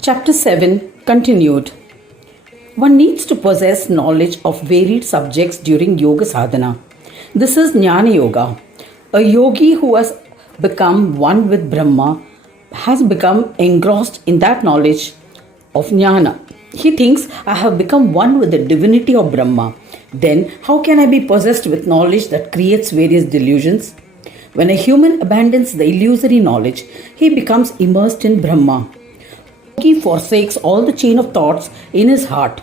Chapter 7 Continued. One needs to possess knowledge of varied subjects during yoga sadhana. This is Jnana Yoga. A yogi who has become one with Brahma has become engrossed in that knowledge of Jnana. He thinks, I have become one with the divinity of Brahma. Then, how can I be possessed with knowledge that creates various delusions? When a human abandons the illusory knowledge, he becomes immersed in Brahma. He forsakes all the chain of thoughts in his heart.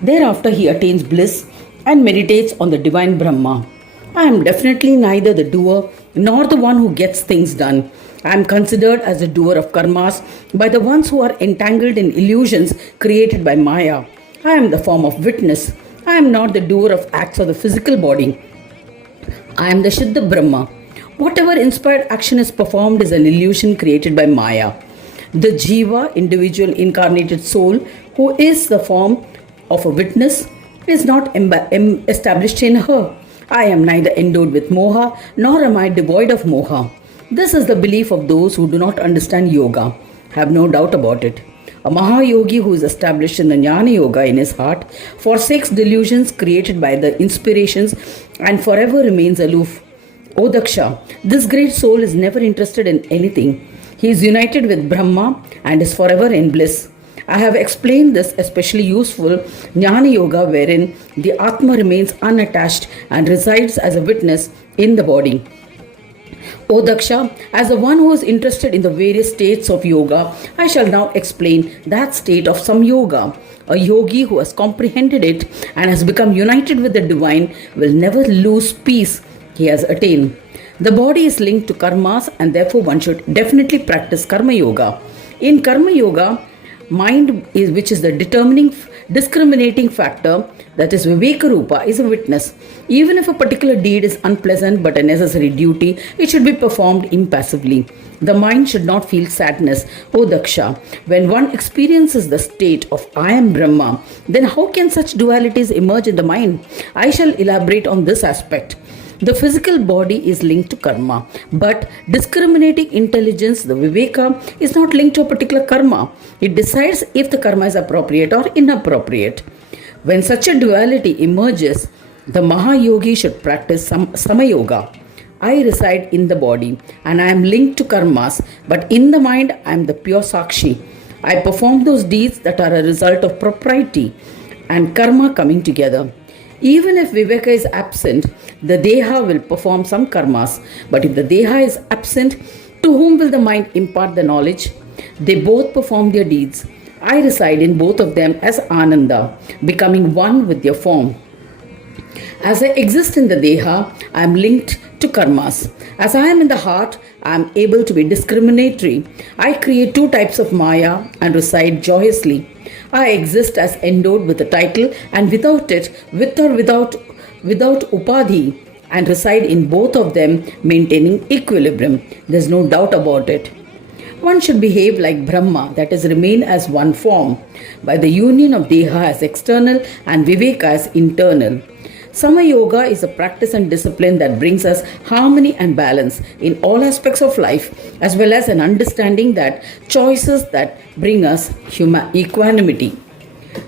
Thereafter, he attains bliss and meditates on the divine Brahma. I am definitely neither the doer nor the one who gets things done. I am considered as the doer of karmas by the ones who are entangled in illusions created by Maya. I am the form of witness. I am not the doer of acts of the physical body. I am the Shuddha Brahma. Whatever inspired action is performed is an illusion created by Maya. The Jiva, individual incarnated soul, who is the form of a witness, is not established in her. I am neither endowed with moha, nor am I devoid of moha. This is the belief of those who do not understand yoga. Have no doubt about it. A Mahayogi who is established in the Jnana Yoga in his heart forsakes delusions created by the inspirations and forever remains aloof. O Daksha, this great soul is never interested in anything. He is united with Brahma and is forever in bliss. I have explained this especially useful Jnana Yoga wherein the Atma remains unattached and resides as a witness in the body. O Daksha, as the one who is interested in the various states of yoga, I shall now explain that state of Samyoga. A yogi who has comprehended it and has become united with the divine will never lose peace he has attained. The body is linked to karmas and therefore one should definitely practice karma yoga. In karma yoga, mind is which is the discriminating factor, that is Viveka Rupa, is a witness. Even if a particular deed is unpleasant but a necessary duty, it should be performed impassively. The mind should not feel sadness. O Daksha, when one experiences the state of I am Brahma, then how can such dualities emerge in the mind? I shall elaborate on this aspect. The physical body is linked to karma, but discriminating intelligence, the viveka, is not linked to a particular karma. It decides if the karma is appropriate or inappropriate. When such a duality emerges, the Mahayogi should practice Samayoga. I reside in the body and I am linked to karmas, but in the mind I am the pure Sakshi. I perform those deeds that are a result of propriety and karma coming together. Even if Viveka is absent, the Deha will perform some karmas. But if the Deha is absent, to whom will the mind impart the knowledge? They both perform their deeds. I reside in both of them as Ananda, becoming one with their form. As I exist in the Deha, I am linked to karmas. As I am in the heart, I am able to be discriminatory. I create two types of Maya and reside joyously. I exist as endowed with a title and without it, with or without upadhi, and reside in both of them, maintaining equilibrium. There is no doubt about it. One should behave like Brahma, that is, remain as one form, by the union of Deha as external and Viveka as internal. Samayoga is a practice and discipline that brings us harmony and balance in all aspects of life, as well as an understanding that choices that bring us equanimity.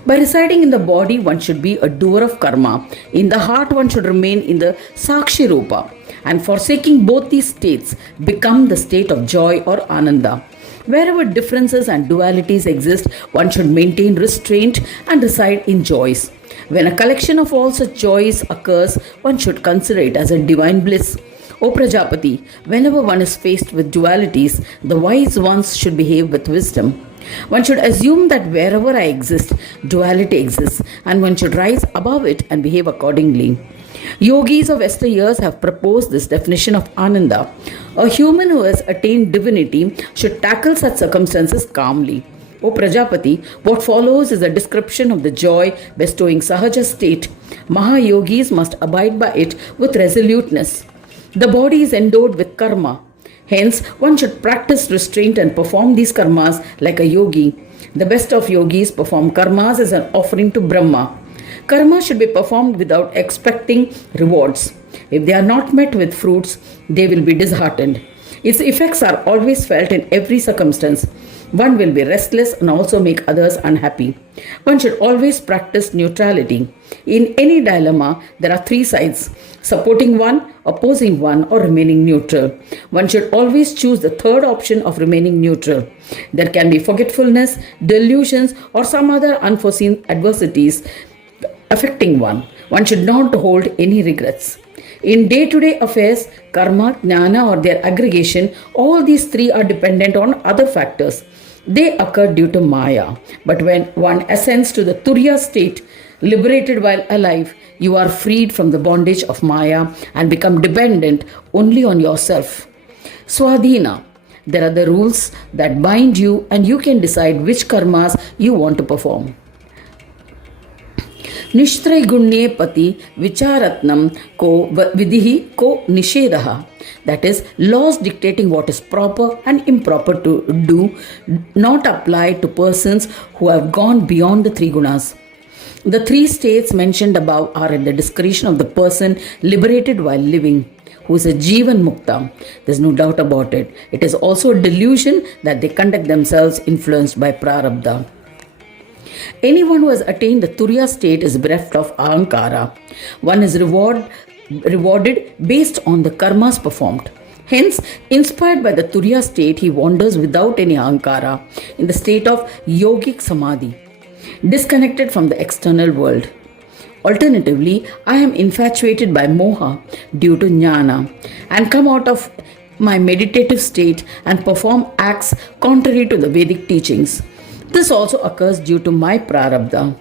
By residing in the body, one should be a doer of karma. In the heart, one should remain in the Sakshi Rupa. And forsaking both these states, become the state of joy or Ananda. Wherever differences and dualities exist, one should maintain restraint and reside in joys. When a collection of all such joys occurs, one should consider it as a divine bliss. O Prajapati, whenever one is faced with dualities, the wise ones should behave with wisdom. One should assume that wherever I exist, duality exists, and one should rise above it and behave accordingly. Yogis of yesteryears have proposed this definition of Ananda. A human who has attained divinity should tackle such circumstances calmly. O Prajapati, what follows is a description of the joy bestowing Sahaja state. Mahayogis must abide by it with resoluteness. The body is endowed with karma. Hence, one should practice restraint and perform these karmas like a yogi. The best of yogis perform karmas as an offering to Brahma. Karma should be performed without expecting rewards. If they are not met with fruits, they will be disheartened. Its effects are always felt in every circumstance. One will be restless and also make others unhappy. One should always practice neutrality. In any dilemma, there are three sides: supporting one, opposing one, or remaining neutral. One should always choose the third option of remaining neutral. There can be forgetfulness, delusions, or some other unforeseen adversities affecting one. One should not hold any regrets. In day-to-day affairs, karma, jnana, or their aggregation, all these three are dependent on other factors. They occur due to Maya. But when one ascends to the Turiya state, liberated while alive, you are freed from the bondage of Maya and become dependent only on yourself. Swadhina. There are the rules that bind you, and you can decide which karmas you want to perform. निश्त्रैगुण्ये पति विचारत्नम को विधि को निषेधः. That is, laws dictating what is proper and improper to do not apply to persons who have gone beyond the three gunas. The three states mentioned above are at the discretion of the person liberated while living, who is a Jivan Mukta. There's no doubt about it. It is also a delusion that they conduct themselves influenced by Prarabdha. Anyone who has attained the Turiya state is bereft of Ahankara. One is rewarded based on the karmas performed. Hence, inspired by the Turiya state, he wanders without any Ahankara in the state of Yogic Samadhi, disconnected from the external world. Alternatively, I am infatuated by moha due to jnana and come out of my meditative state and perform acts contrary to the Vedic teachings. This also occurs due to my prarabdha.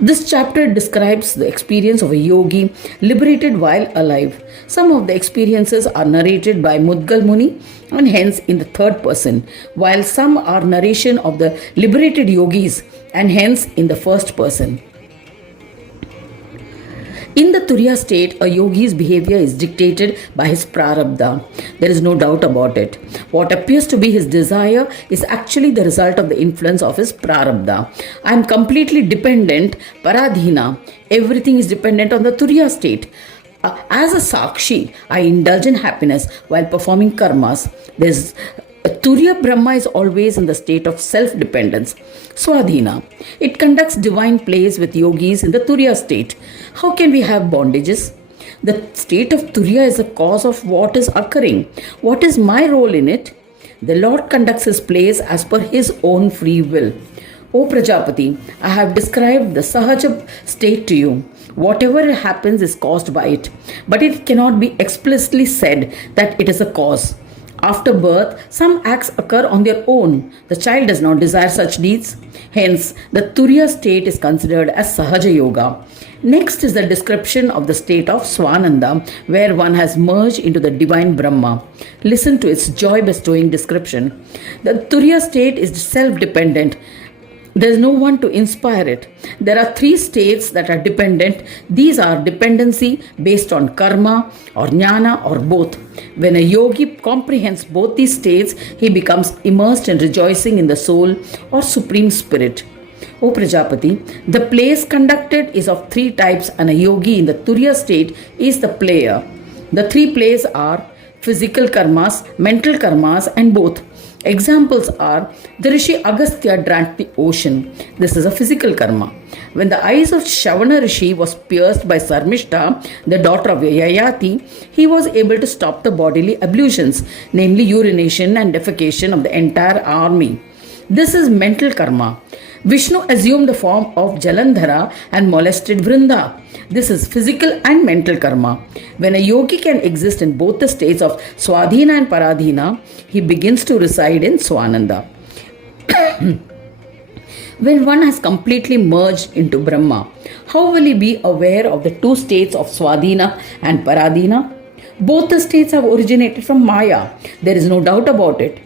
This chapter describes the experience of a yogi liberated while alive. Some of the experiences are narrated by Mudgal Muni and hence in the third person, while some are narration of the liberated yogis and hence in the first person. In the Turiya state, a yogi's behavior is dictated by his prarabdha. There is no doubt about it. What appears to be his desire is actually the result of the influence of his prarabdha. I am completely dependent, paradhina. Everything is dependent on the Turiya state. As a sakshi, I indulge in happiness while performing karmas. Turiya Brahma is always in the state of self-dependence. Swadhina. It conducts divine plays with yogis in the Turiya state. How can we have bondages? The state of Turiya is the cause of what is occurring. What is my role in it? The Lord conducts his plays as per his own free will. O Prajapati, I have described the Sahaja state to you. Whatever happens is caused by it, but it cannot be explicitly said that it is a cause. After birth, some acts occur on their own. The child does not desire such deeds. Hence, the Turiya state is considered as Sahaja Yoga. Next is the description of the state of Swananda, where one has merged into the divine Brahma. Listen to its joy-bestowing description. The Turiya state is self-dependent. There is no one to inspire it. There are three states that are dependent. These are dependency based on karma or jnana or both. When a yogi comprehends both these states, he becomes immersed in rejoicing in the soul or supreme spirit. O Prajapati, the plays conducted is of three types and a yogi in the Turiya state is the player. The three plays are physical karmas, mental karmas and both. Examples are the Rishi Agastya drank the ocean. This is a physical karma. When the eyes of Shavana Rishi was pierced by Sarmishta, the daughter of Yayati, he was able to stop the bodily ablutions, namely urination and defecation of the entire army. This is mental karma. Vishnu assumed the form of Jalandhara and molested Vrinda. This is physical and mental karma. When a yogi can exist in both the states of Swadhina and Paradhina, he begins to reside in Swananda. When one has completely merged into Brahma, how will he be aware of the two states of Swadhina and Paradhina? Both the states have originated from Maya. There is no doubt about it.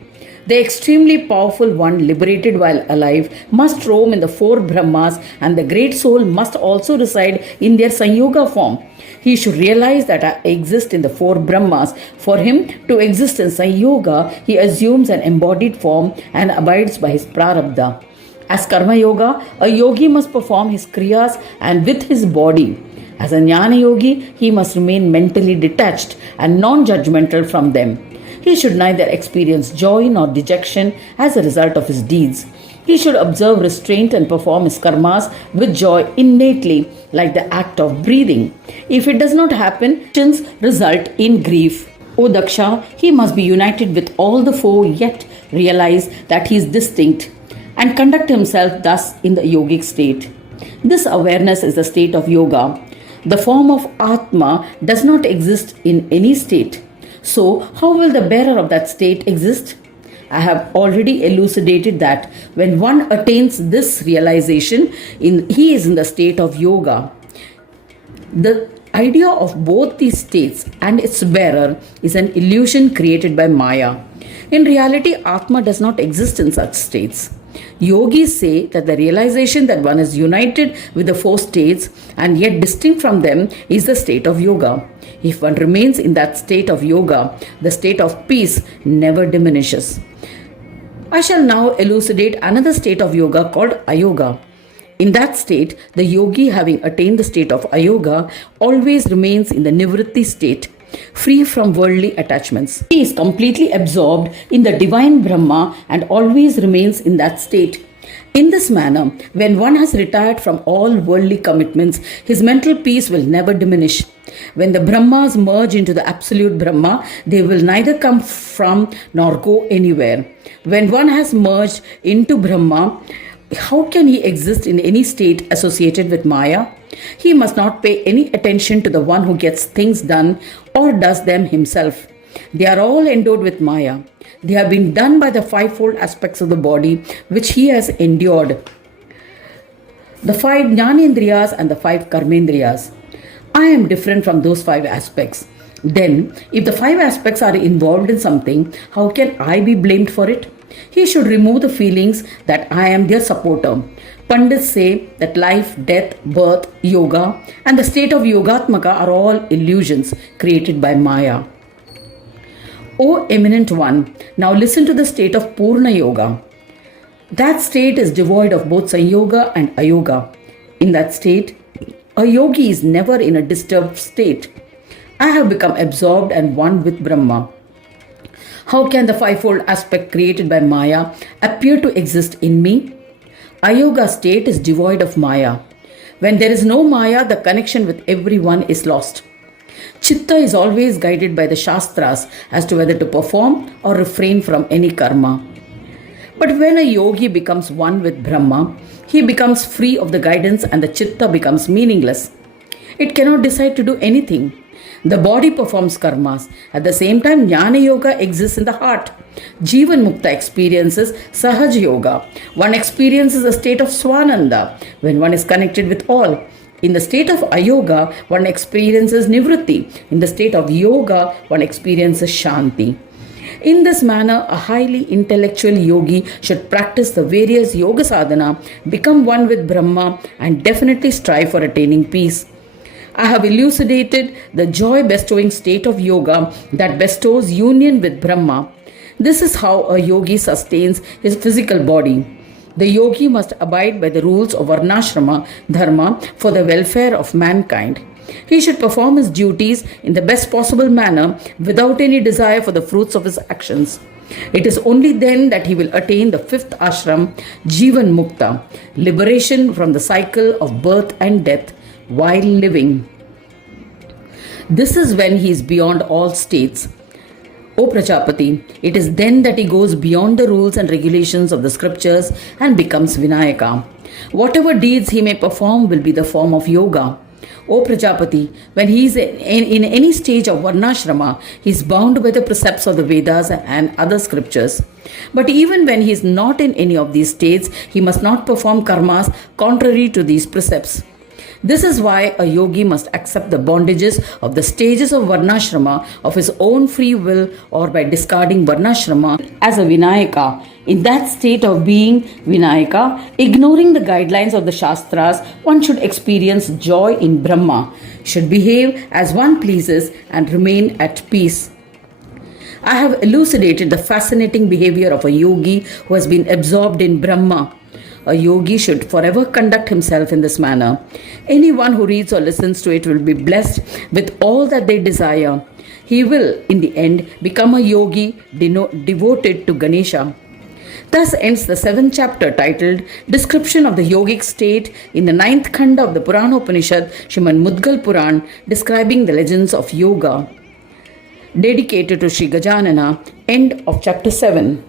The extremely powerful one liberated while alive must roam in the four Brahmas and the great soul must also reside in their Sanyoga form. He should realize that I exist in the four Brahmas. For him to exist in Sanyoga, he assumes an embodied form and abides by his prarabdha. As Karma Yoga, a yogi must perform his kriyas and with his body. As a Jnana Yogi, he must remain mentally detached and non-judgmental from them. He should neither experience joy nor dejection as a result of his deeds. He should observe restraint and perform his karmas with joy innately, like the act of breathing. If it does not happen, actions result in grief. O Daksha, he must be united with all the four, yet realize that he is distinct and conduct himself thus in the yogic state. This awareness is the state of yoga. The form of Atma does not exist in any state. So, how will the bearer of that state exist? I have already elucidated that when one attains this realization, he is in the state of yoga. The idea of both these states and its bearer is an illusion created by Maya. In reality, Atma does not exist in such states. Yogis say that the realization that one is united with the four states and yet distinct from them is the state of yoga. If one remains in that state of yoga, the state of peace never diminishes. I shall now elucidate another state of yoga called ayoga. In that state, the yogi, having attained the state of ayoga, always remains in the nivritti state, free from worldly attachments. He is completely absorbed in the divine Brahma and always remains in that state. In this manner, when one has retired from all worldly commitments, his mental peace will never diminish. When the Brahmas merge into the absolute Brahma, they will neither come from nor go anywhere. When one has merged into Brahma, how can he exist in any state associated with Maya? He must not pay any attention to the one who gets things done or does them himself. They are all endowed with Maya. They have been done by the fivefold aspects of the body which he has endured. The five Jnanendriyas and the five Karmendriyas. I am different from those five aspects. Then, if the five aspects are involved in something, how can I be blamed for it? He should remove the feelings that I am their supporter. Pandits say that life, death, birth, yoga, and the state of yogatmaka are all illusions created by Maya. O eminent one, now listen to the state of Purna Yoga. That state is devoid of both Sanyoga and Ayoga. In that state, a yogi is never in a disturbed state. I have become absorbed and one with Brahma. How can the fivefold aspect created by Maya appear to exist in me? Ayoga state is devoid of Maya. When there is no Maya, the connection with everyone is lost. Chitta is always guided by the Shastras as to whether to perform or refrain from any karma. But when a yogi becomes one with Brahma, he becomes free of the guidance and the Chitta becomes meaningless. It cannot decide to do anything. The body performs karmas. At the same time, Jnana Yoga exists in the heart. Jivan Mukta experiences Sahaj Yoga. One experiences a state of Swananda when one is connected with all. In the state of Ayoga, one experiences Nivritti. In the state of Yoga, one experiences Shanti. In this manner, a highly intellectual yogi should practice the various yoga sadhana, become one with Brahma, and definitely strive for attaining peace. I have elucidated the joy-bestowing state of yoga that bestows union with Brahma. This is how a yogi sustains his physical body. The yogi must abide by the rules of Varnashrama Dharma for the welfare of mankind. He should perform his duties in the best possible manner without any desire for the fruits of his actions. It is only then that he will attain the fifth ashram, Jivan Mukta, liberation from the cycle of birth and death while living. This is when he is beyond all states. O Prajapati, it is then that he goes beyond the rules and regulations of the scriptures and becomes Vinayaka. Whatever deeds he may perform will be the form of yoga. O Prajapati, when he is in any stage of Varnashrama, he is bound by the precepts of the Vedas and other scriptures. But even when he is not in any of these states, he must not perform karmas contrary to these precepts. This is why a yogi must accept the bondages of the stages of Varnashrama of his own free will or by discarding Varnashrama as a Vinayaka. In that state of being Vinayaka, ignoring the guidelines of the Shastras, one should experience joy in Brahma, should behave as one pleases and remain at peace. I have elucidated the fascinating behavior of a yogi who has been absorbed in Brahma. A yogi should forever conduct himself in this manner. Anyone who reads or listens to it will be blessed with all that they desire. he will, in the end, become a yogi devoted to Ganesha. Thus ends the 7th chapter titled Description of the Yogic State in the 9th Khanda of the Puranopanishad, Srimad Mudgal Puran, describing the legends of yoga. Dedicated to Sri Gajanana, end of chapter 7.